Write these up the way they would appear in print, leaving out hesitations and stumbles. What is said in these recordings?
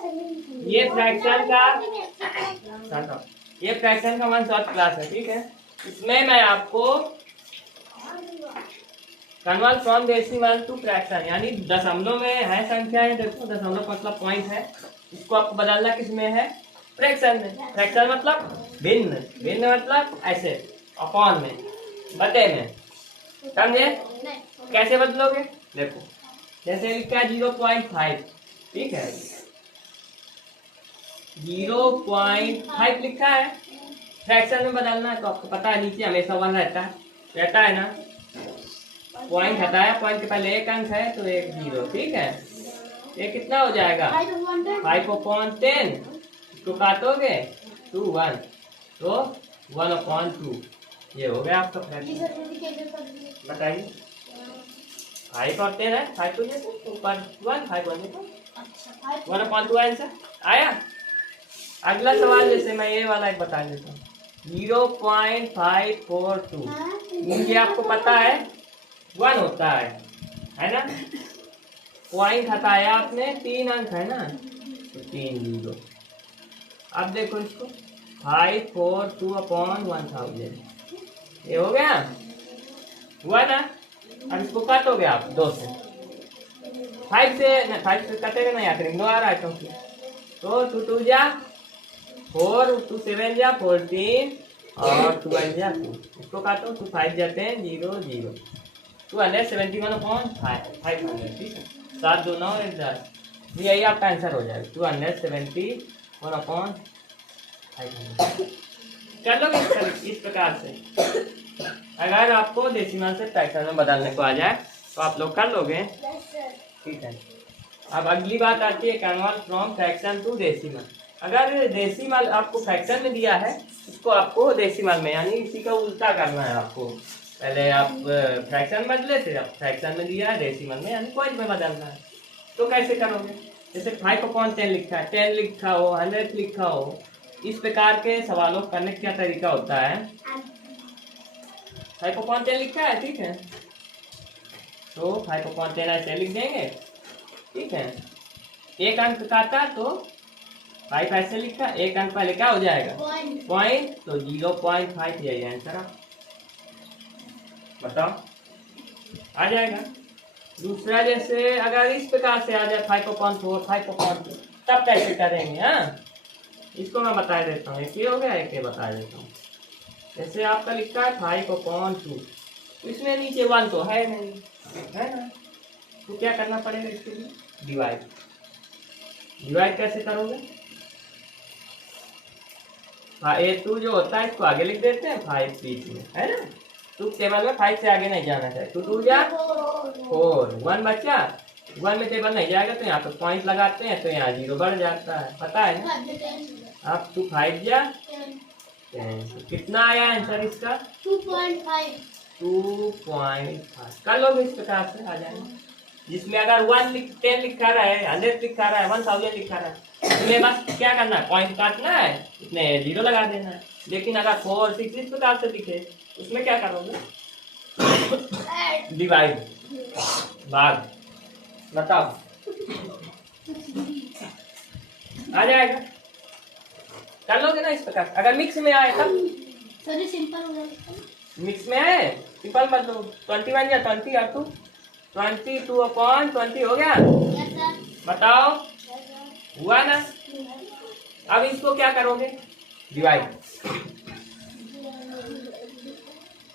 ये फ्रैक्शन का one short class है, ठीक है। इसमें मैं आपको convert from decimal to fraction, यानी दशमलव में है संख्या है, देखो दशमलव मतलब पॉइंट है, इसको आपको बदलना किस में है, फ्रैक्शन में। फ्रैक्शन मतलब भिन्न, भिन्न मतलब ऐसे अपॉन में, बटे में, समझे। कैसे बदलोगे, देखो जैसे लिखा है 0.5, ठीक है 0.5 लिखा है, फ्रैक्शन में बदलना है तो आपको पता है नीचे हमेशा 1 रहता है ना। पॉइंट हटाया, पॉइंट के पहले एक अंक है तो एक 0, ठीक है। ये कितना हो जाएगा 5/10, इसको काटोगे 2 1 तो 1/2, ये हो गया आपका फ्रैक्शन। बताइए 5 और 10 है, 5 तो जैसे ऊपर 1 5 1/2 आंसर आया। अगला सवाल जैसे मैं ये वाला एक बता देता हूँ 0.542, मुझे आपको पता है 1 होता है ना। पॉइंट हटाया आपने, 3 अंक है ना तो 3 0। अब देखो इसको 542/1000, ये हो गया हुआ ना। अब इसको काटोगे आप 2 से, 5 से कटेगा नहीं, आखिर 2 आ रहा है क्योंकि, तो 2 2 जा 4, 2 7 जा 14 और 2 1 जा 2, इसको काटो 2 5 जाते हैं 0 0, 271/500, ठीक है। 7 2 9 1 10, यही आपका आंसर हो जाएगा 271/500। कर लोगे इस प्रकार से। अगर आपको डेसिमल से फ्रैक्शन में बदलने को आ जाए तो आप लोग कर लोगे, ठीक है। अब अगली बात आती है convert from fraction to decimal. अगर डेसिमल आपको फ्रैक्शन में दिया है, इसको आपको डेसिमल में यानी इसी का उल्टा करना है आपको। पहले आप फ्रैक्शन बदले थे, अब फ्रैक्शन में दिया है डेसिमल में यानी पॉइंट में बदलना है। तो कैसे करोगे, जैसे 5/10 लिखा है, 10 लिखा हो, 100 लिखा हो, इस प्रकार के सवालों करने का क्या तरीका होता है। 5/10 लिखा है, ठीक है, तो 5/10 ऐसे लिख देंगे, ठीक है। एक अंक काटा तो 5 ऐसे लिखा, एक अंक पहले क्या हो जाएगा पॉइंट, तो 0.5 यही आंसर आप बताओ आ जाएगा। दूसरा जैसे अगर इस प्रकार से आ जाए 5/4 5/2, तब कैसे करेंगे, हाँ इसको मैं बता देता हूँ। एक ये हो गया, एक ये बता देता हूँ। जैसे आपका लिखा है 5/2, इसमें नीचे 1 तो है नहीं, है ना, तो क्या करना पड़ेगा इसके लिए, डिवाइड। डिवाइड कैसे करोगे, ये 2 जो होता है इसको आगे लिख देते हैं, 5 बीच में, है ना। 2 टेबल में 5 से आगे नहीं जाना चाहिए। 2 2 जा 4, 1 बचा, 1 में टेबल नहीं जाएगा तो यहाँ पे पॉइंट लगाते हैं तो यहाँ 0 बढ़ जाता है, पता है ना। अब 2 5 जा 10, कितना आया आंसर इसका 2.5 कर लोगे इस प्रकार से आ जाएगा। जिसमें अगर 10 लिखा रहा है, 100 लिखा रहा है, 1000 लिखा रहा है, इसमें बस क्या करना है, पॉइंट काटना है, इसमें 0 लगा देना है। लेकिन अगर 4 6 इस प्रकार से लिखे, उसमें क्या करोगे डिवाइड, भाग, बताओ आ जाएगा, कर लोगे ना इस प्रकार। अगर मिक्स में आए तब सिंपल हो जाएगा, मिक्स में आए सिंपल मत लो, 21 या 20 या 2 22/20 हो गया, बताओ हुआ ना। अब इसको क्या करोगे डिवाइड,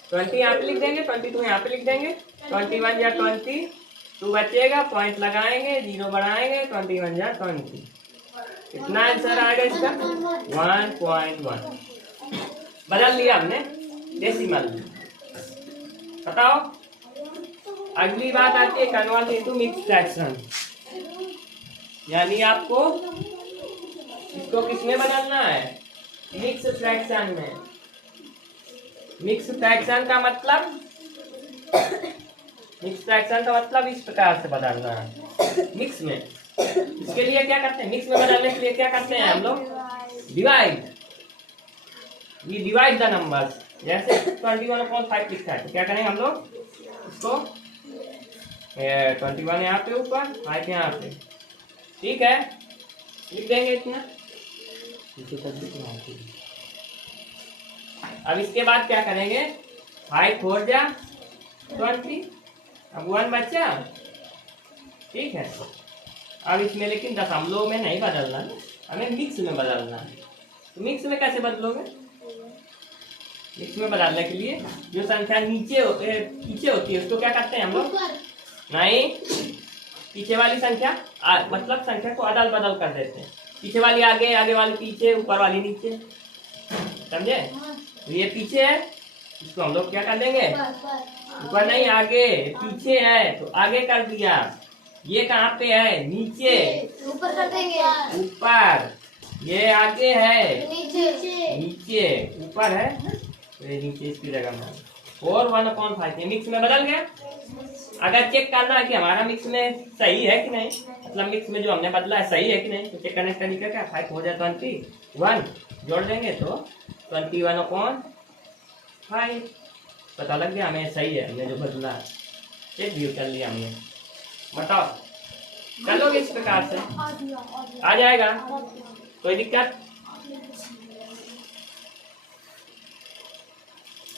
20 यहाँ पे लिख देंगे, 22 यहाँ पे लिख देंगे, 21 या 20, 2 बचेगा, पॉइंट लगाएंगे, 0 बढ़ाएंगे, 21 या 20, कितना आंसर आएगा इसका 1.1। बदल लिया हमने डेसिमल में, बताओ। अगली बात आती है कन्वर्ट इनटू मिक्स फ्रैक्शन, यानी आपको इसको किसमें बदलना है, मिक्स फ्रैक्शन में। मिक्स फ्रैक्शन का मतलब इस प्रकार से बदलना है मिक्स में। इसके लिए क्या करते हैं, मिक्स में बदलने के लिए क्या करते हैं हम लोग, डिवाइड। ये डिवाइड द नंबर्स, जैसे 21/5 लिखा है तो क्या करेंगे हम लोग इसको 21 यहाँ पे ऊपर, 5 यहाँ पे, ठीक है। लिख देंगे इतना। अब इसके बाद क्या करेंगे, 5 4 जा 20, अब 1 बचा, ठीक है। अब इसमें लेकिन दशमलव में नहीं बदलना है, हमें मिक्स में बदलना है। तो मिक्स में कैसे बदलोगे, मिक्स में बदलने के लिए जो संख्या पीछे होती है उसको क्या करते हैं हम लोग, नहीं, पीछे वाली संख्या मतलब संख्या को अदल बदल कर देते हैं। पीछे वाली आगे, आगे वाली पीछे, ऊपर वाली नीचे, समझे। तो ये पीछे है, इसको हम लोग क्या कर देंगे, ऊपर नहीं आगे, पीछे है तो आगे कर दिया। ये कहाँ पे है, नीचे, ऊपर कर देंगे, ऊपर। ये आगे है, नीचे, नीचे, ऊपर है तो ये नीचे इसकी जगह में। 4 1/5 ये मिक्स में बदल गया। अगर चेक करना है कि हमारा मिक्स में सही है कि नहीं, मतलब मिक्स में जो हमने बदला है सही है कि नहीं, तो चेक करने का तरीका क्या, 5 हो जाए 21, जोड़ देंगे तो 21/5, पता लग गया हमें सही है, हमने जो बदला है चेक व्यू कर लिया हमने। बताओ चलोगे इस प्रकार से, आ जाएगा, कोई दिक्कत।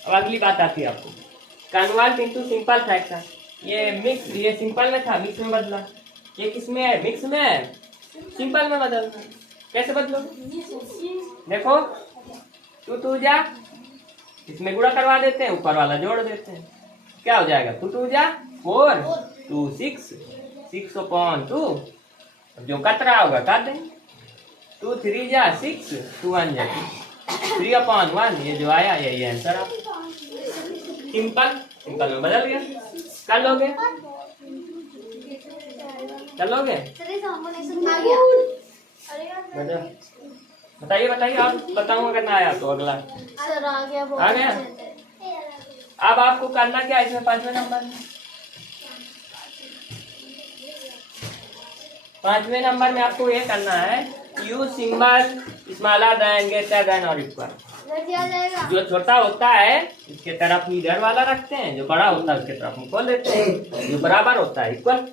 अब अगली बात आती है आपको, कन्वर्ट इनटू सिंपल फ्रैक्शन। ये मिक्स, ये सिंपल में था, मिक्स में बदला। ये किस में है, मिक्स में है, सिंपल में बदलना। कैसे बदलोगे, देखो 2 2 जा, इसमें गुणा करवा देते हैं, ऊपर वाला जोड़ देते हैं, क्या हो जाएगा, 2 2 जा 4 2 6 6/2। अब जो कट रहा होगा काट देंगे। 2 3 जा 6 2 1 जा 3/1, ये जो आया यही आंसर आप। सिंपल, सिंपल में बदल गया। कर लोगे, कर लोगे, बताइए बताइए, और बताऊंगा करना आया तो अगला आ गया। अब आपको करना क्या इसमें, 5वें नंबर में, 5वें नंबर में आपको ये करना है, use symbol smaller than, greater than और इक्वल। जो छोटा होता है इसके तरफ इधर वाला रखते हैं, जो बड़ा होता है उसके तरफ इक्वल लेते हैं, जो बराबर होता है इक्वल।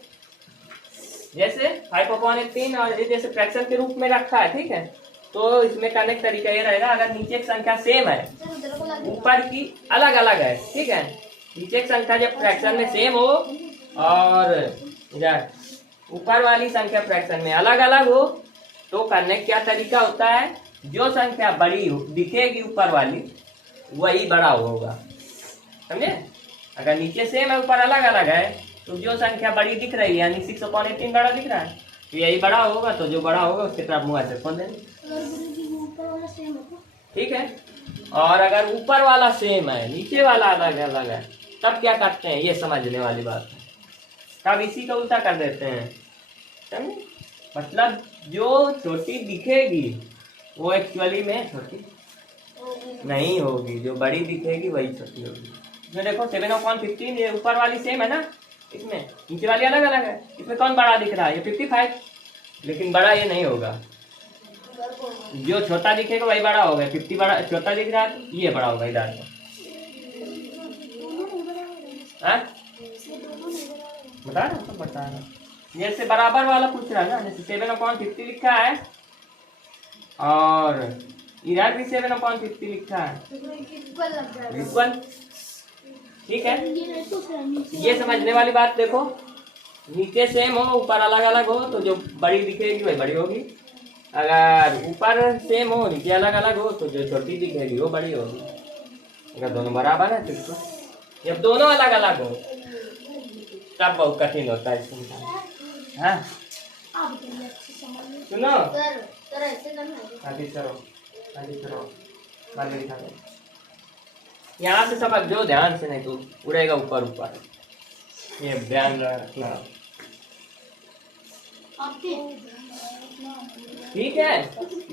जैसे 5/18 और ये जैसे फ्रैक्शन के रूप में रखा है, ठीक है। तो इसमें करने का तरीका ये रहेगा, अगर नीचे एक संख्या सेम है, ऊपर की अलग अलग है, ठीक है, नीचे एक संख्या जब फ्रैक्शन में सेम हो और इधर ऊपर वाली संख्या फ्रैक्शन में अलग अलग हो, तो करने का क्या तरीका होता है, जो संख्या बड़ी दिखेगी ऊपर वाली वही बड़ा होगा, समझे। अगर नीचे सेम है ऊपर अलग अलग है, तो जो संख्या बड़ी दिख रही है यानी 6/18 बड़ा दिख रहा है तो यही बड़ा होगा, तो जो बड़ा होगा उसके तरफ मुँह ऐसे खोल देंगे, ठीक है। और अगर ऊपर वाला सेम है नीचे वाला अलग अलग है, तब क्या करते हैं, ये समझने वाली बात है, तब इसी का उल्टा कर देते हैं, समझे। मतलब जो छोटी दिखेगी वो एक्चुअली में छोटी नहीं होगी, जो बड़ी दिखेगी वही छोटी होगी। इसमें देखो 7/15 ये ऊपर वाली सेम है ना, इसमें नीचे वाली अलग अलग है, इसमें कौन बड़ा दिख रहा है, ये 55, लेकिन बड़ा ये नहीं होगा, जो छोटा दिखेगा वही बड़ा होगा। 50 बड़ा छोटा दिख रहा है, ये बड़ा होगा इधर, बता रहा हूँ, बता रहा हूँ। जैसे बराबर वाला पूछ रहा है ना, जैसे 7/50 लिखा है और इधर भी 7/50 लिखा है, इक्वल, ठीक है। ये समझने वाली बात देखो, नीचे सेम हो ऊपर अलग अलग हो तो जो बड़ी दिखेगी वही बड़ी होगी, अगर ऊपर सेम हो नीचे अलग अलग हो तो जो छोटी दिखेगी वो बड़ी होगी। अगर दोनों बराबर है तो, जब दोनों अलग अलग हो तब बहुत कठिन होता है इसको। हाँ सुनो, आगे करो, आगे करो, बाद में दिखा दो। यहाँ से सबक जो ध्यान से, नहीं तो उड़ेगा ऊपर ऊपर, ये ध्यान रखना, ठीक है।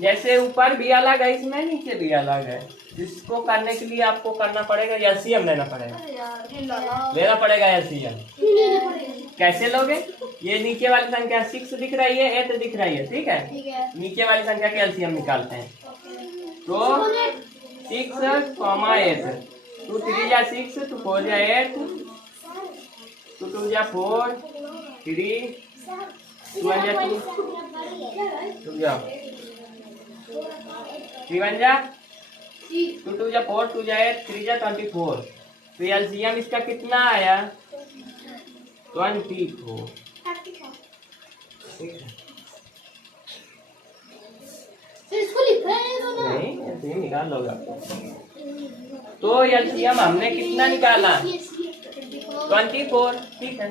जैसे ऊपर भी अलग है इसमें, नीचे भी अलग है, जिसको करने के लिए आपको करना पड़ेगा एलसीएम लेना पड़ेगा, लेना पड़ेगा एलसीएम। कैसे लोगे, ये नीचे वाली संख्या 6 दिख रही है, 8 दिख रही है, ठीक है, नीचे वाली संख्या के एलसीएम निकालते हैं, तो 6, 8, 2 3 जा 6, 2 4 जा 8, 2 2 जा 4, 3 2 1 जा 2, रुक जाओ। 3 1 जा 2 2 जा 4 2 जा 8 3 जा 24। तो एलसीएम इसका कितना आया? 24। ठीक है। नहीं एलसीएम निकाल लोगे आपको। तो एलसीएम हमने कितना निकाला? 24। ठीक है,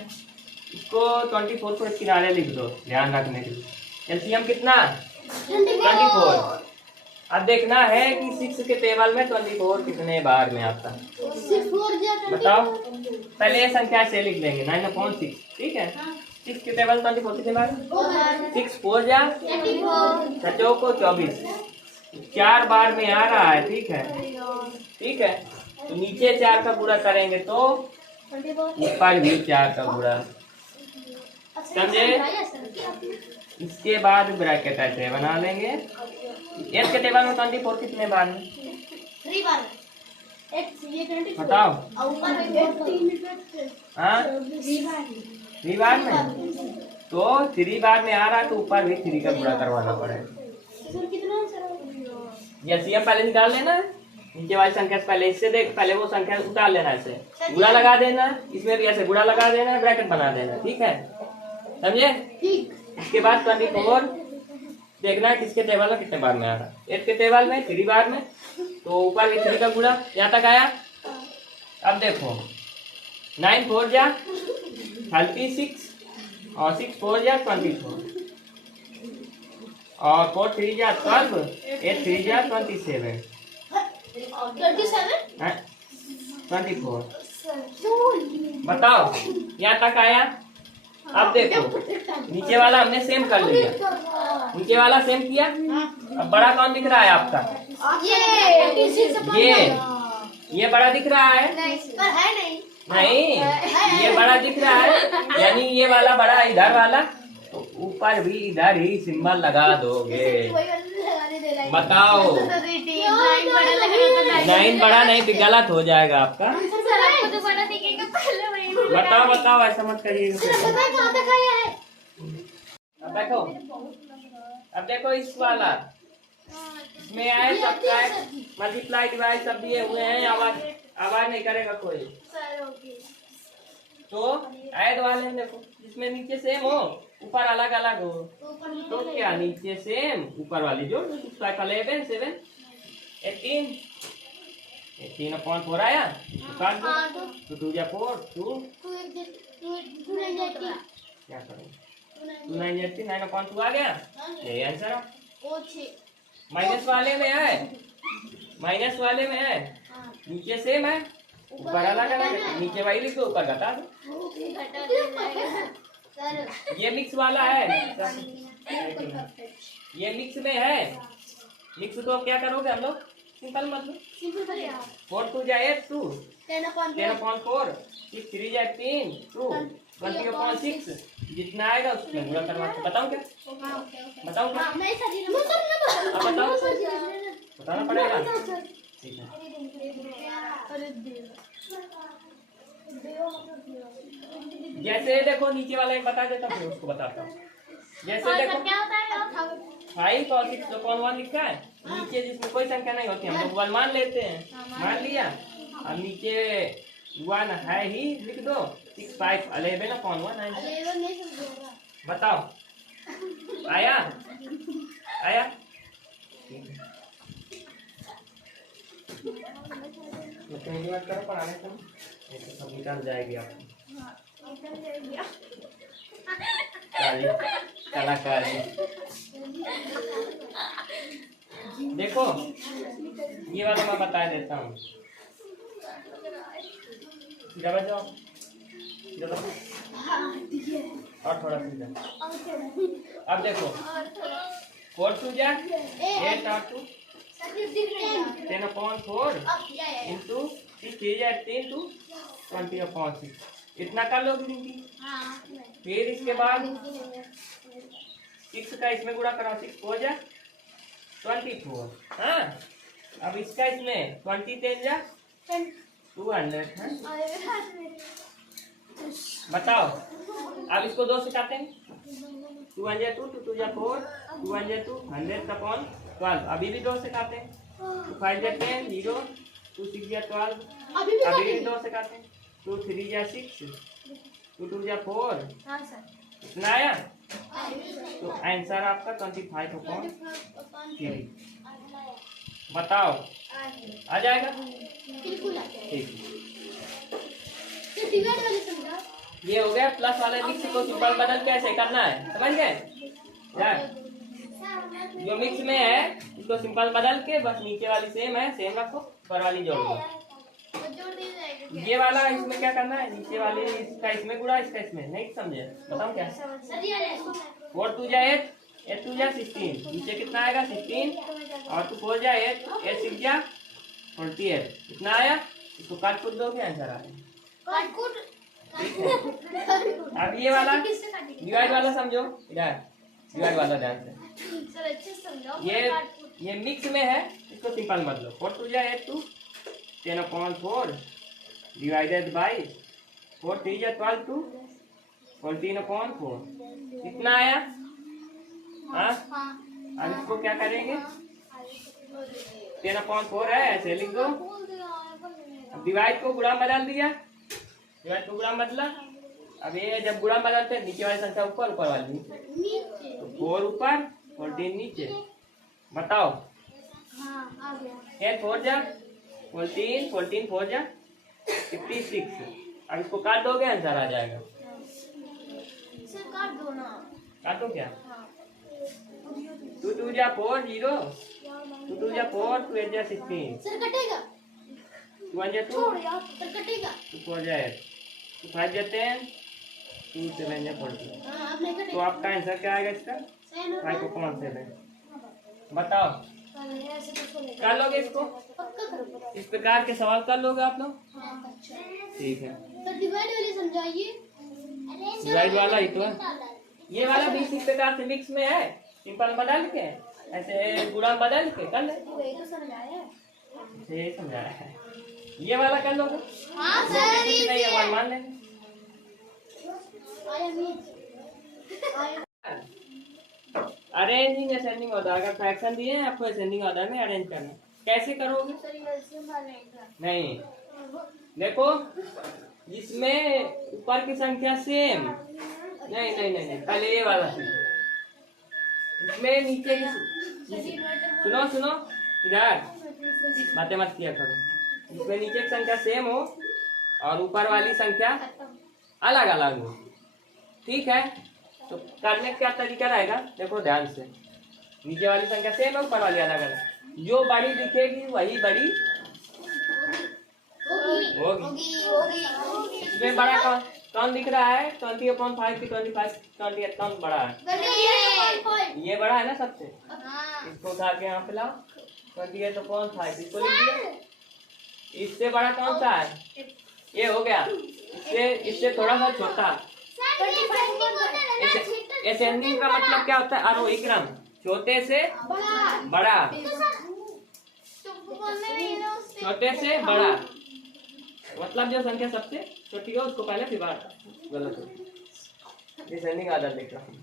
इसको 24 को किनारे लिख दो ध्यान रखने के लिए। एलसीएम कितना? 24। अब देखना है कि 6 के टेबल में 24 कितने बार में आता है। बताओ। पहले ये संख्या से लिख देंगे 9/6। ठीक है, 6 के टेबल 24 कितने बार? 6 4 जा 24 को 24 4 बार में आ रहा है। ठीक है, ठीक है। तो नीचे 4 का गुणा करेंगे तो ऊपर भी 4 का गुणा। समझे? इसके बाद ब्रैकेट ऐसे बना लेंगे। 8 के टेबल में 24 कितने बार में? 3 बार। बताओ। हाँ 3 बार में। तो 3 बार में आ रहा है तो ऊपर भी 3 का गुणा करवाना पड़ेगा। एलसीएम पहले निकाल लेना है। नीचे वाली संख्या से पहले इससे देख, पहले वो संख्या उतार लेना है। ऐसे गुणा लगा देना है, इसमें भी ऐसे गुणा लगा देना है, ब्रैकेट बना देना है। ठीक है, समझे? इसके बाद 24 देखना है किसके टेबल में कितने बार में आ रहा है। 8 के टेबल में 3 बार में, तो ऊपर भी 3 का गुणा। यहाँ तक आया। अब देखो 9 4 जा 36 और 6 4 जा 24 और 4 3 जा 12 8 3 जा 27 24। बताओ यहाँ तक आया। अब देखो नीचे वाला हमने सेम कर लिया। नीचे वाला सेम किया। अब बड़ा कौन दिख रहा है आपका? ये बड़ा दिख रहा है? नहीं, ये बड़ा दिख रहा है। यानी ये वाला बड़ा इधर वाला, तो ऊपर भी इधर ही सिंबल लगा दोगे। बताओ। 9 बड़ा नहीं तो गलत हो जाएगा आपका। बताओ बताओ, ऐसा मत करिए। अब देखो इस वाला, इसमें आए सब्ट्रैक्ट मल्टीप्लाई डिवाइड सब दिए हुए हैं। आवाज नहीं करेगा कोई। तो ऐड वाले में देखो, जिसमें नीचे सेम हो ऊपर अलग अलग हो। तो क्या नीचे सेम ऊपर वाली जो 11 7 18 18/4 आया। तो काट दो। तो 2 जा 4 2 क्या करेंगे? 2 9 18 9/2 आ गया। यही आंसर है। माइनस वाले में है, माइनस वाले में है। नीचे सेम है, ऊपर अलग अलग है। नीचे वही लिख दो, ऊपर घटा दो। ये मिक्स वाला है। ये मिक्स में है। मिक्स तो क्या करोगे हम लोग? सिंपल मतलब 4 2 जा 8 2 10/4 6 3 जा 3 2 20/6 जितना आएगा उसमें गुणा करवा के बताऊं क्या? बताऊं क्या? बताओ, बताना पड़ेगा। ठीक है, जैसे देखो नीचे वाला एक बता देता हूँ, उसको बताता हूँ। जैसे देखो 5 और 6/1 लिखा है। नीचे जिसमें कोई संख्या नहीं होती हम लोग 1 मान लेते हैं। मान लिया। अब नीचे 1 है ही लिख दो। 6 5 11/1 आएगा। बताओ आया? आया? मत करो पढ़ाने से, तो सब निकाल जाएगी आपको। कलाकारी। देखो ये वाला मैं बता देता हूँ। सीधा बैठ जाओ, और थोड़ा सीधा। अब देखो 4 2 जा 8 और 2 10/4 इंटू 6 3 जा 18 2 20/6 इतना कर लोगे गिनती। फिर इसके बाद 6 का इसमें गुणा करो। 6 4 जा 24। हाँ, अब इसका इसमें 20 10 जा 200 है। बताओ। अब इसको 2 से काटेंगे। 2 1 जा 2, 2 2 जा 4, 2 1 जा 2, 100 अपॉन 12। अभी भी 2 से काटे हैं। 2 5 जा 10, 0, 2 6 जा 12, अभी भी अभी भी काटेंगे? 2 से काटे हैं। 2 3 जा 6, 2 2 जा 4, हाँ सर। इतना आया। तो आंसर आपका 25 अपॉन 3। बताओ आ जाएगा? बिल्कुल आ जाएगा। ठीक, तो डिवाइड वाले समझा। ये हो गया प्लस वाले मिक्स को सिंपल बदल कैसे करना है, समझ गए यार? जो मिक्स में है उसको सिंपल बदल के बस नीचे वाली सेम है, सेम रखो, ऊपर वाली जोड़ दो। जोड़ दिया जाएगा। ये वाला इसमें क्या करना है, नीचे वाली इसका इसमें गुणा, इसका इसमें, नहीं समझे? बताओ क्या? सर ये 4 2 जा 8, 8 2 जा 16, नीचे कितना आएगा 16, और 2 4 जा 8, 8 6 जा 48, कितना आया? इसको काट कुट दोगे आंसर आएगा। काटकुट। ठीक है। अब ये वाला किससे काटेंगे? डिवाइड वाला समझो इधर, डिवाइड वाला ध्यान से। सर अच्छे से समझाओ। ये मिक्स में है, इसको सिंपल मत लो। 4 2 जा 8 2, 10 अपॉन 4 डिवाइडेड बाई 4 3 जा 12 2, 14 अपॉन 4, कितना आया? हाँ, अब इसको क्या करेंगे? 10 अपॉन 4 है, ऐसे लिख दो। अब डिवाइड को गुणा बदल दिया, डिवाइड को गुणा बदला। अब ये जब गुणा बदलते हैं नीचे वाली संख्या ऊपर, ऊपर वाली नीचे, तो 4 ऊपर 14 नीचे। बताओ। हाँ आ गया। 10 4 जा 14, 14 4 जा 56। अब इसको काट दोगे आंसर आ जाएगा। सर काट दो ना। काटो क्या? हाँ। 2 2 जा 4 0, 2 2 जा 4, 2 8 जा 16, सर कटेगा। 2 1 जा 2, छोड़ यार सर कटेगा। 2 4 जा 8, 2 5 जा 10, 2 7 जा 14। हाँ अब नहीं तो कटेगा। आपका आंसर क्या आएगा इसका? 5 अपॉन 7। बताओ, ऐसे तो छोड़ेगा। कर लोगे इसको? पक्का करो। इस प्रकार के सवाल कर लोगे आप लोग? हाँ अच्छा। ठीक है। तो डिवाइड वाले समझाइए। डिवाइड वाला ही तो है। ये वाला भी इसी प्रकार से मिक्स में है, सिंपल बदल के ऐसे गुणा बदल के कर ले, वही तो समझाया। यही समझाया है। ये वाला कर लोगे? हाँ कुछ सर नहीं है, वन मान लेंगे। आया नहीं। अरेंजिंग असेंडिंग ऑर्डर, अगर फ्रैक्शन दिए हैं आपको असेंडिंग ऑर्डर में अरेंज करना, कैसे करोगे? सर ये सिंपल है। नहीं, देखो जिसमें ऊपर की संख्या सेम, नहीं नहीं नहीं नहीं, पहले ये वाला इसमें नीचे की, सुनो सुनो इधर, बातें मत किया करो। इसमें नीचे की संख्या सेम हो और ऊपर वाली संख्या अलग अलग हो, ठीक है? तो करने का क्या तरीका रहेगा, देखो ध्यान से। नीचे वाली संख्या सेम है, ऊपर वाली अलग अलग, जो बड़ी दिखेगी वही बड़ी होगी। इसमें बड़ा कौन कौन दिख रहा है? 20/5 की 25 28 कौन बड़ा है? ये बड़ा है ना सबसे। इसको उठा के यहाँ पे लाओ, 28/5 इसको लिख दिया। इससे बड़ा कौन सा है? ये हो गया। इससे थोड़ा सा छोटा। असेंडिंग का मतलब क्या होता है? आरोही क्रम, छोटे से बड़ा, छोटे से बड़ा, मतलब जो संख्या सबसे छोटी है उसको पहले फिर बड़ा। गलत हो, असेंडिंग आर्डर लिख रहा हूँ।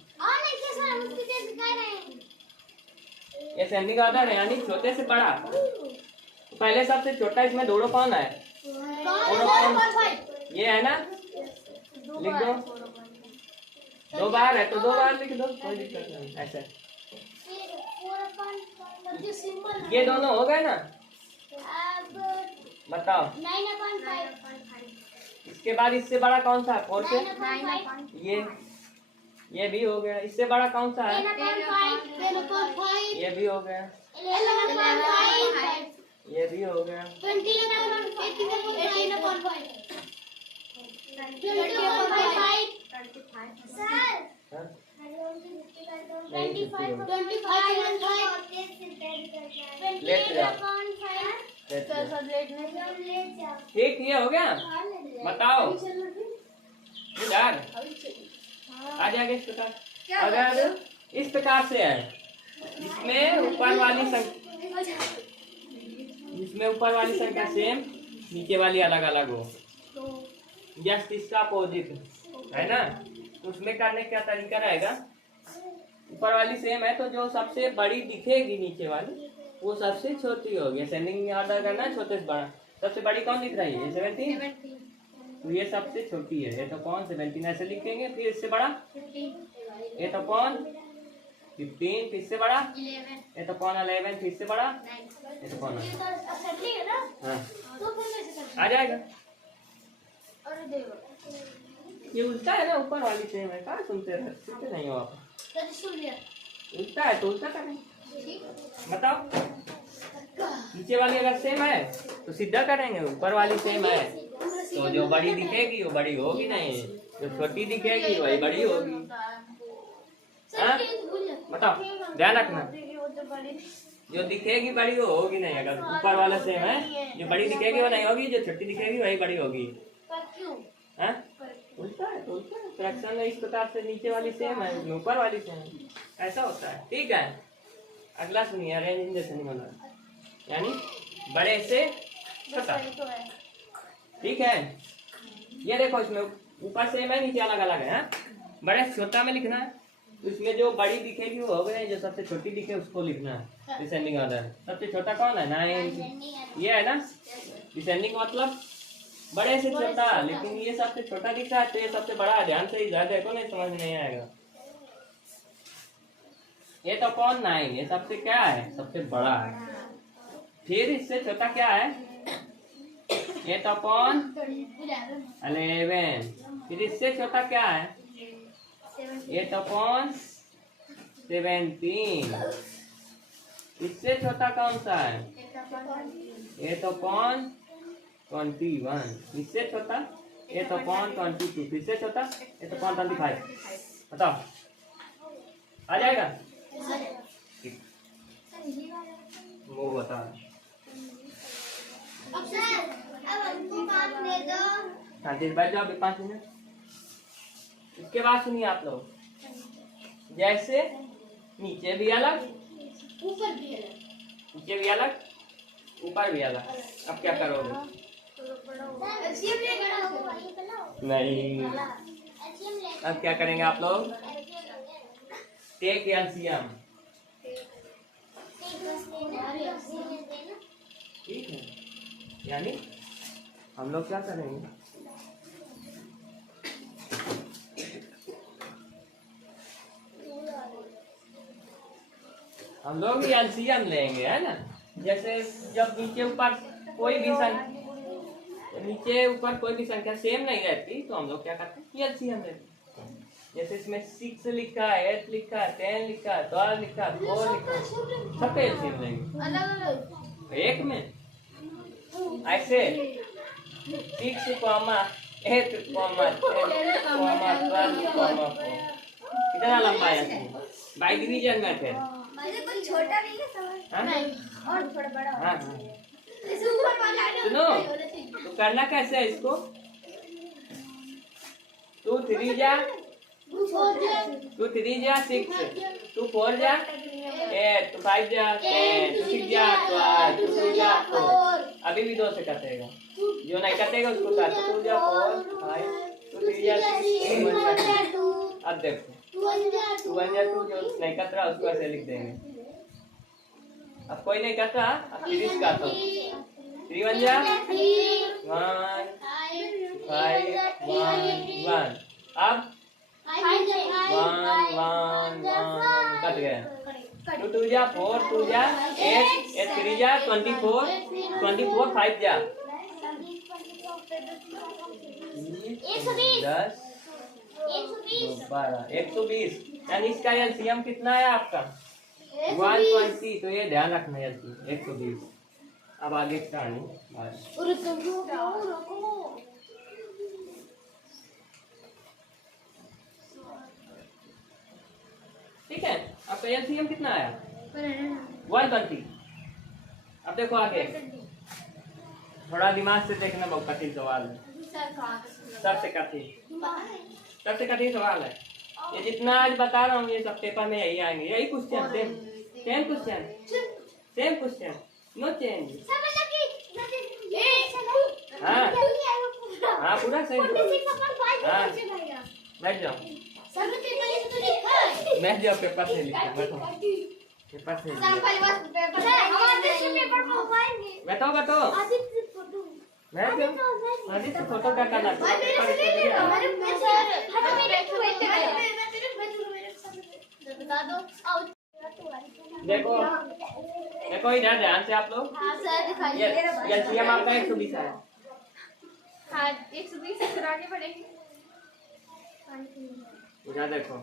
असेंडिंग आर्डर है यानी छोटे से बड़ा। तो पहले सबसे छोटा, इसमें दोनों कौन है? ये है ना, लिख दो। 2 बार है तो 2 बार लिख दो, कोई दिक्कत नहीं। ऐसे ये दोनों हो गए ना? बताओ। इसके बाद इससे बड़ा कौन सा है? 4 से ये भी हो गया। इससे बड़ा कौन सा है? ये भी हो गया, ये भी हो गया। हाँ? नहीं, 50 हो गया। लेट जाओ, लेट जाओ। ठीक, ये हो गया। बताओ इधर आ जाएगा इस प्रकार। अगर इस प्रकार से है, जिसमें ऊपर वाली संख्या सेम, नीचे वाली अलग अलग हो, जस्ट इसका अपोजिट है ना, उसमें करने का तरीका रहेगा, ऊपर वाली सेम है तो जो सबसे बड़ी दिखेगी नीचे वाली वो सबसे छोटी होगी। असेंडिंग ऑर्डर करना है, छोटे से बड़ा। सबसे बड़ी कौन दिख रही है? 17। तो ये सबसे छोटी है, ये तो कौन 17 ऐसे लिखेंगे। फिर इससे बड़ा ये तो कौन 15, फिर से बड़ा ये तो कौन 11, फिर से बड़ा ये तो कौन हाँ आ जाएगा। ये उल्टा है ना, ऊपर वाली सेम है। कहाँ सुनते नहीं हो आप? उल्टा है तो उल्टा करें। बताओ, नीचे वाली अगर सेम है तो सीधा करेंगे, ऊपर वाली सेम है तो जो बड़ी दिखेगी वो बड़ी होगी नहीं, जो छोटी दिखेगी वही बड़ी होगी। हाँ? बताओ, ध्यान रखना, जो दिखेगी बड़ी वो होगी नहीं। अगर ऊपर वाला सेम है, जो बड़ी दिखेगी वो नहीं होगी, जो छोटी दिखेगी वही बड़ी होगी। हाँ? उल्टा है तो उल्टा है। फ्रैक्शन में इस प्रकार से नीचे वाली सेम है, ऊपर वाली सेम है, ऐसा होता है। ठीक है, अगला सुनिए, अरेंज इन डिसेंडिंग ऑर्डर, यानी बड़े से छोटा। ठीक है, ये देखो इसमें ऊपर सेम है, नीचे अलग अलग है। बड़े से छोटा में लिखना है, तो इसमें जो बड़ी दिखेगी वो हो गई, जो सबसे छोटी दिखे उसको लिखना है डिसेंडिंग ऑर्डर। सबसे छोटा कौन है? 9। ये है ना डिसेंडिंग, मतलब बड़े से छोटा, लेकिन ये सबसे छोटा दिख रहा है तो ये सबसे बड़ा है। ध्यान से इधर देखो, नहीं समझ नहीं आएगा। ये तो कौन 9, ये सबसे क्या है? सबसे बड़ा है। फिर इससे छोटा क्या है? ये तो कौन 11। फिर इससे छोटा क्या है? ये तो कौन 17। इससे छोटा कौन सा है? ये तो कौन 21। इससे छोटा ये तो कौन 22। इससे छोटा ये तो कौन 25। बताओ, आ जाएगा? वो बता। हाँ जी, बैठ जाओ 5 मिनट। इसके बाद सुनिए आप लोग, जैसे नीचे भी अलग, ऊपर भी अलग, नीचे भी अलग, ऊपर भी अलग। अब क्या करोगे? नहीं, अब क्या करेंगे आप लोग? Take LCM. ठीक है, यानी हम लोग क्या करेंगे? हम लोग एलसीएम लेंगे, है ना। जैसे जब नीचे ऊपर कोई भी संख्या, नीचे ऊपर कोई भी संख्या सेम नहीं रहती तो हम लोग क्या करते हैं? एलसीएम लेते हैं। जैसे इसमें 6 लिखा है, 8 लिखा है, 10 लिखा है, 12 लिखा है, 4 लिखा है, सबका एलसीएम लेंगे अलग अलग एक में। ऐसे 6, 8, 10, 12, 4 कितना लंबा है? बाई डिवीजन में थे। कोई छोटा नहीं है समझ नहीं, और थोड़ा बड़ा हाँ इसे ऊपर वाला सुनो, तो करना कैसे है इसको? 2 3 जा 2 3 जा 6, 2 4 जा 8, 2 5 जा 10, 2 6 जा 12, 2 2 जा 4। अभी भी 2 से कटेगा, जो नहीं कटेगा उसको 2 जा 4, 5, 2 3 जा 6। अब देखो 2 1 जा 2, जो नहीं कट रहा उसको ऐसे लिख देंगे। अब कोई नहीं कट रहा, अब 3 का तो 3 1 जा 1, 5 1 1। अब 1 1 1 कट गया। 2 2 जा 4, 2 जा 8, 8 3 जा 24, 24 5 जा 10, 12, 120। यानी इसका एलसीएम कितना है आपका? 120। तो ये ध्यान रखना है, 120। अब आगे कहानी। ठीक है, आपका एलसीएम कितना आया? 120। अब देखो आगे, थोड़ा दिमाग से देखना, बहुत कठिन सवाल है। सबसे कठिन सवाल है ये। जितना आज बता रहा हूँ ये सब पेपर में यही आएंगे, यही question, same question, no change. हाँ हाँ, पूरा सही। हाँ, बैठ जाओ। मैं जो पेपर से लिखा बैठो पेपर से बैठो बैठो मैं क्यों आदि से फोटो क्या करना देखो देखो इधर ध्यान से आप लोग ये सीएम आपका 120 है। हाँ 120 से आगे बढ़ेंगे। इधर देखो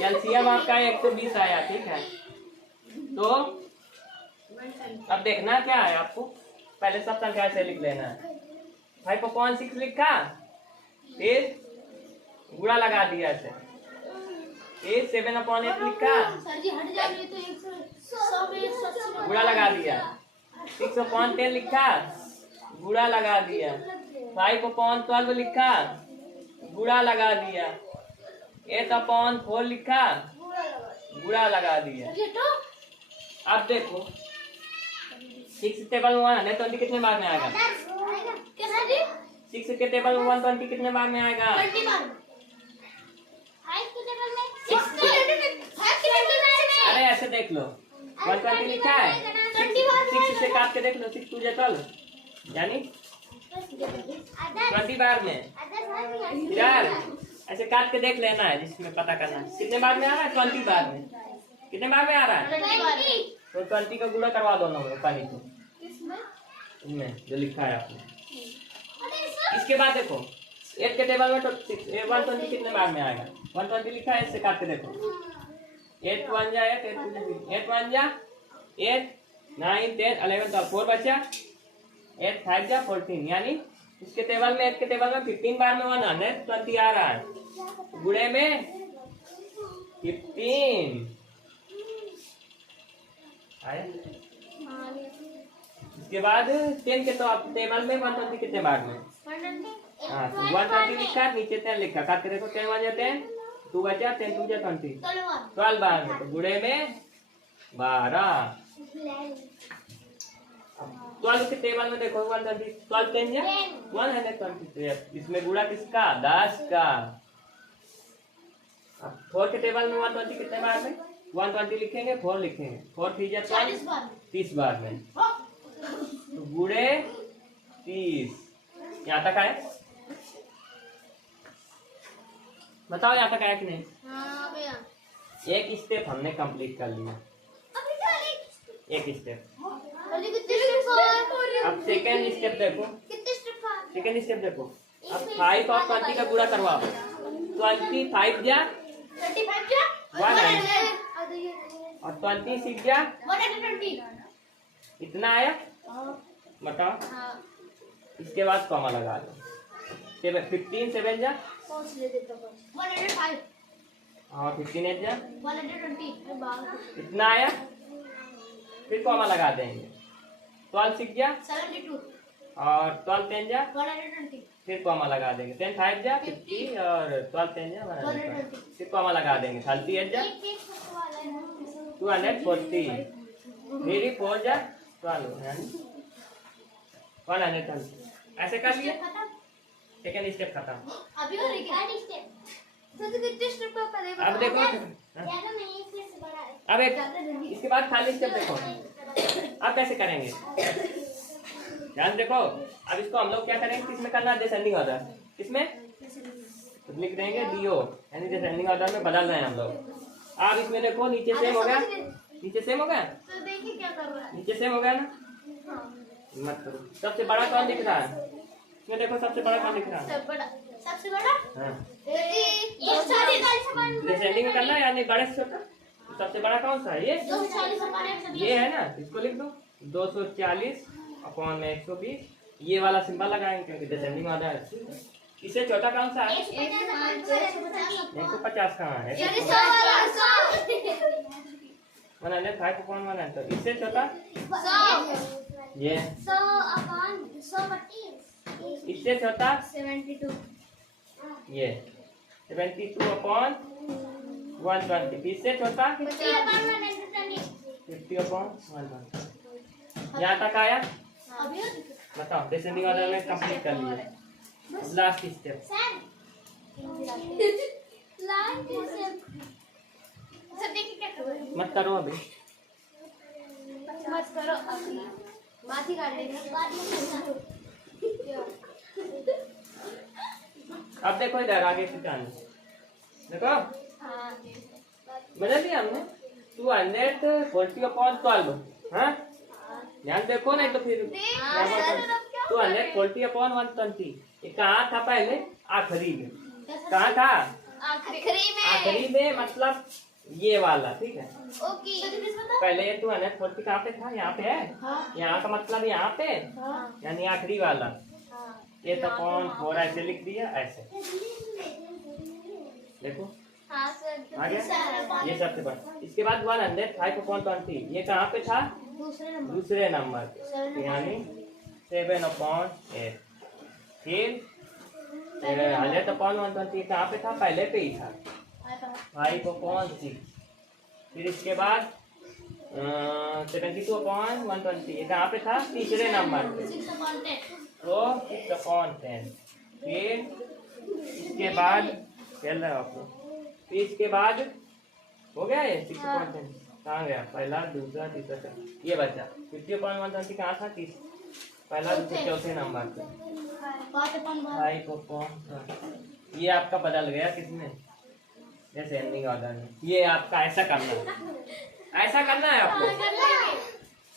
एलसीएम आपका 120 आया, ठीक है। तो अब देखना क्या है आपको, पहले सब संख्या से लिख लेना है। 5.6 लिखा, फिर गुणा लगा दिया ऐसे, फिर 7/8 लिखा, गुणा लगा दिया, 6/10 लिखा, गुणा लगा दिया, 5/12 लिखा, गुणा लगा दिया, 8/4 लिखा, गुणा लगा दिया। अब देखो 6 टेबल में 120 कितने बार में आएगा? 6 के टेबल में 120 कितने बार में आएगा? अरे ऐसे देख लो, 120 लिखा है, 6 से काट के देख लो, 6 2 12 यानी 20 बार में। यार ऐसे काट के देख लेना है, जिसमें पता करना है कितने बार में आ रहा है। 20 बार में कितने बार में आ रहा है? तो 20 का गुणा करवा दो ना पानी को, इसमें जो लिखा है आपने। इसके बाद देखो 8 के टेबल में 120 कितने बार में आएगा? 120 लिखा है, इससे काट के देखो। 8 1 जा 8 8 1 जा 8 9 10 11 12 4 बचा, 8 5 जा 14 यानी इसके टेबल में 8 के टेबल में 15 बार में 120 आ रहा है, गुणे में 15 आए। इसके बाद 10 के तो आप टेबल में 120 कितने बार में? हाँ तो 120 लिखा, नीचे 10 लिखा, काट के देखो 10 1 जा 10 2 बचा, 10 2 जा 20 12 बार में, तो गुणे में 12। 12 के टेबल में देखो 120 12 10 जा 120, इसमें गुणा किसका? 10 का। 4 के टेबल में 120 कितने बार में? 120 लिखेंगे, 4 लिखेंगे, 4 3 जा 30 बार में, तो गुणे 30। यहाँ तक आए? बताओ यहाँ तक आया कि नहीं? एक स्टेप हमने कंप्लीट कर लिया, एक स्टेप। अब सेकेंड स्टेप देखो, सेकेंड स्टेप देखो। अब 5 और 20 का गुणा करवाओ, 25 जा 100 और 26 जा 120 इतना आया, बताओ। इसके बाद कॉमा लगा दो, 15 7 जा 105 और 15 8 जा 120 इतना आया, फिर कॉमा लगा देंगे। 12 6 जा 72 और 12 10 जा 120 फिर कॉमा लगा देंगे। 10 5 जा 50 और 12 10 जा 120 फिर कॉमा लगा देंगे। 30 8 जा 240 फिर 4 जा 12 यानी 130। ऐसे कर लिए, सेकेंड स्टेप खत्म। अभी और एक स्टेप तो कितने स्टेप का पहले अब देखो, अब एक इसके बाद खाली स्टेप देखो। अब कैसे करेंगे ध्यान देखो। अब इसको हम लोग क्या करेंगे, किसमें करना है? Descending order. किसमें? तो लिख देंगे डीओ यानी डिसेंडिंग ऑर्डर में बदल रहे हैं हम लोग। अब इसमें देखो नीचे सेम हो गया, नीचे सेम हो गया, तो देखिए क्या कर रहा है। नीचे सेम हो गया ना। मत करो। सबसे बड़ा कौन दिख रहा है इसमें? देखो सबसे बड़ा कौन दिख रहा है? सबसे बड़ा हाँ डिसेंडिंग में करना है यानी बड़े से छोटा। सबसे बड़ा कौन सा है? ये है ना, इसको लिख दो 240/120। ये वाला सिंबल लगाएंगे क्योंकि डिसेंडिंग ऑर्डर है। इससे छोटा कौन सा है? 150 कहाँ है? 105/100। तो इससे छोटा ये, इससे छोटा 72 ये 72/120। इससे छोटा 50/120। यहाँ तक आया? बताओ डिसेंडिंग ऑर्डर में कंप्लीट कर लिया। लास्ट स्टेप मत करो अभी, मत करो अभी, माथी काट लेना। अब देखो इधर आगे से जान देखो बदल दिया हमने 240/12 हाँ ध्यान देखो नहीं तो फिर 240/120 ये कहाँ था पहले? आखिरी में। कहाँ था? आखिरी में मतलब ये वाला, ठीक है। पहले 240 कहाँ पे था? यहाँ पे है। यहाँ का मतलब यहाँ पे यानी आखिरी वाला। ये तो 4 ऐसे लिख दिया, ऐसे देखो आ गया ये सबसे बड़ा। इसके बाद 105/20 ये कहाँ पे था? दूसरे नंबर पे यानी 7/8। फिर 100/120 कहाँ पे था? पहले पे ही था 5/6। फिर इसके बाद 72/120 ये कहाँ पे था? तीसरे नंबर पे तो 6/10। फिर इसके बाद चल रहा है आपको। फिर इसके बाद हो गया ये 6/10 कहाँ गया? पहला दूसरा तीसरा ये बचा 50/120 कहाँ था? पहला दूसरा चौथे नंबर पे 5/10। ये आपका बदल गया किसमें? जैसे एंडिंग ऑर्डर में। ये आपका ऐसा करना है, ऐसा करना है आपको।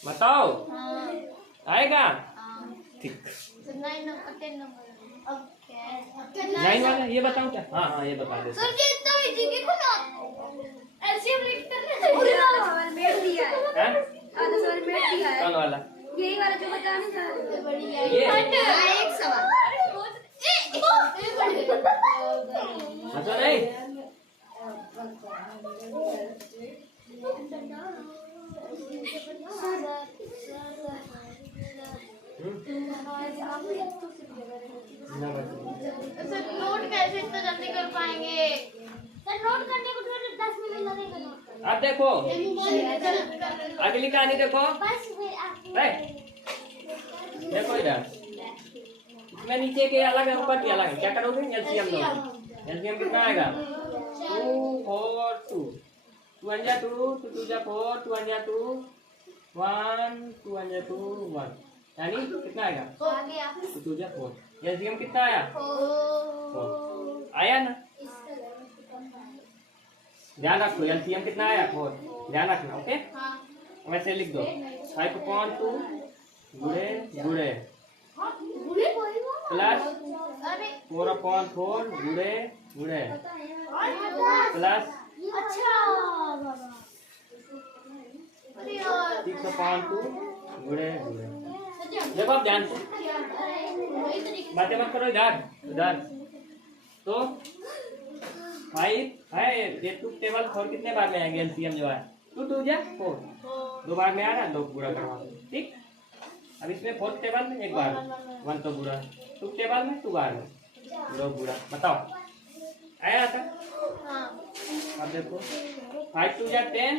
बताओ आएगा? ठीक 9 वाला ये बताऊं क्या? हाँ हाँ ये बता दे। कौन वाला? यही वाला जो बताने था। ये एक सवाल अच्छा नहीं नोट कैसे इतना जल्दी कर पाएंगे? सर नोट करने को थोड़ा 10 मिनट लगेगा। आप देखो अगली कहानी देखो। देखो इधर इसमें नीचे के अलग है, ऊपर के अलग है। क्या करोगे? एलसीएम लोगे। एलसीएम कितना आएगा? 2 4 2 2 1 2 2 2 4 2 1 2 1 2 1 2 1 यानी कितना आएगा? 2 2 4। एलसीएम कितना आया? 4 आया ना? ध्यान रखो एलसीएम कितना आया? 4 ध्यान रखना। ओके वैसे लिख दो 5/2 गुणे गुणे प्लस 4/4 गुणे गुणे प्लस 6/2 गुणे गुणे। देखो आप ध्यान से बातें मत करो। इधर इधर तो 5 है ये 2 टेबल 4 कितने बार में आएंगे? एलसीएम जो है 2 2 जा 4 2 बार में आ रहा है, 2 पूरा करवा दो। ठीक अब इसमें 4 टेबल में 1 बार 1 तो पूरा 2 टेबल में 2 बार में 2 पूरा। बताओ आया था? अब देखो 5 2 जा 10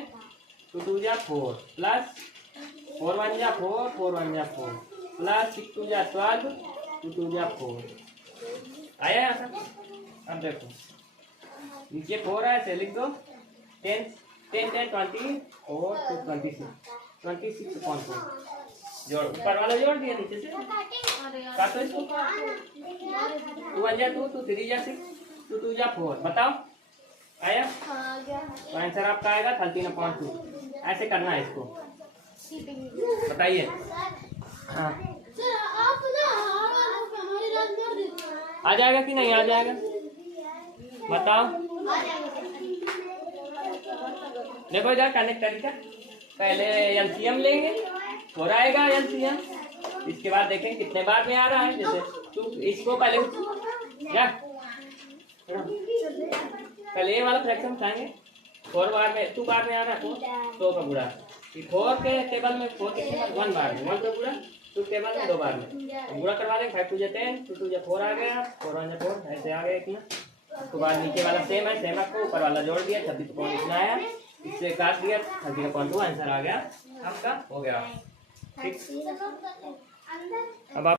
2 2 जा 4 प्लस 4 1 जा 4 4 1 जा 4 प्लस 6 2 जा 12 2 2 जा 4 आया था? अब देखो नीचे 4 है ऐसे लिख दो 10 10 10 20 4 26 26/4 जोड़ ऊपर वाला जोड़ दिया नीचे से काटो इसको। 2 1 जा 2 2 3 जा 6 2 2 जा 4 बताओ आया? तो आंसर आपका आएगा 13/2। ऐसे करना है इसको। बताइए हाँ आ जाएगा कि नहीं आ जाएगा? बताओ। देखो इधर कनेक्ट तरीका पहले एलसीएम लेंगे 4 आएगा एलसीएम। इसके बाद देखेंगे कितने बार में आ रहा है। जैसे तू इसको पहले क्या पहले ये वाला फ्रैक्शन उठाएंगे 4 बार में 2 बार में आ रहा है 4 का गुणा 4 के टेबल में 4 के 1 बार में 1 का गुणा 2 टेबल में 2 बार में गुणा करवा देंगे 5 2 जा 10 2 2 जा 4 आ गया 4 1 जा 4 ऐसे आ गया इतना। उसके बाद नीचे वाला सेम है सेम आपको ऊपर वाला जोड़ दिया 26 इतना आया इससे काट दिया 30.2 आंसर आ गया आपका हो गया। ठीक अब आप